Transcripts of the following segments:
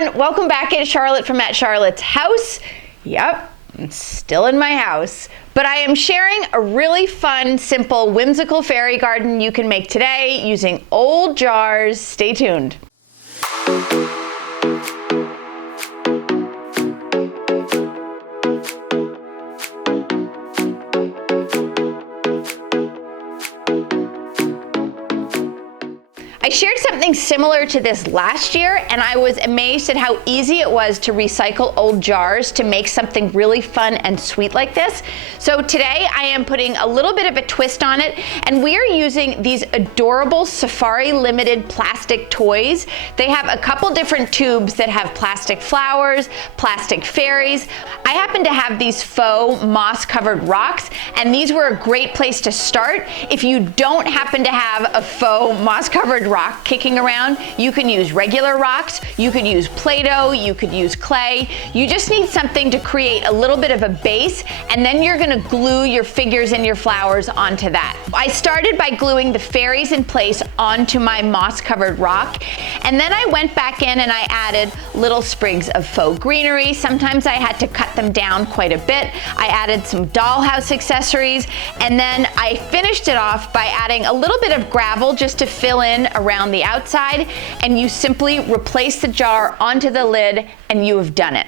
everyone, welcome back. It's Charlotte from At Charlotte's House. Yep, I'm still in my house, but I am sharing a really fun, simple, whimsical fairy garden you can make today using old jars. Stay tuned. I shared something similar to this last year, and I was amazed at how easy it was to recycle old jars to make something really fun and sweet like this. So today I am putting a little bit of a twist on it, and we are using these adorable Safari Limited plastic toys. They have a couple different tubes that have plastic flowers, plastic fairies. I happen to have these faux moss-covered rocks, and these were a great place to start. If you don't happen to have a faux moss-covered rock kicking around, you can use regular rocks, you could use Play-Doh, you could use clay. You just need something to create a little bit of a base, and then you're gonna glue your figures and your flowers onto that. I started by gluing the fairies in place onto my moss-covered rock, and then I went back in and I added little sprigs of faux greenery. Sometimes I had to cut them down quite a bit. I added some dollhouse accessories, and then I finished it off by adding a little bit of gravel just to fill in around the outside, and you simply replace the jar onto the lid and you have done it.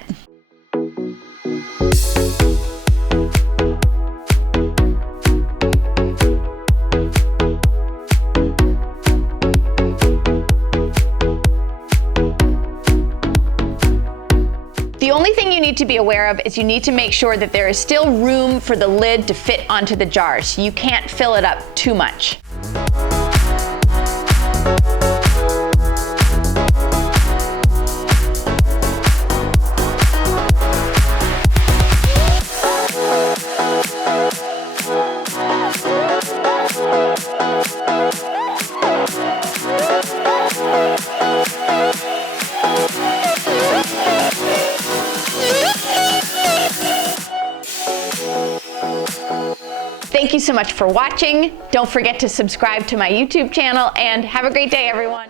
The only thing you need to be aware of is you need to make sure that there is still room for the lid to fit onto the jar, so you can't fill it up too much. Thank you so much for watching. Don't forget to subscribe to my YouTube channel, and have a great day, everyone.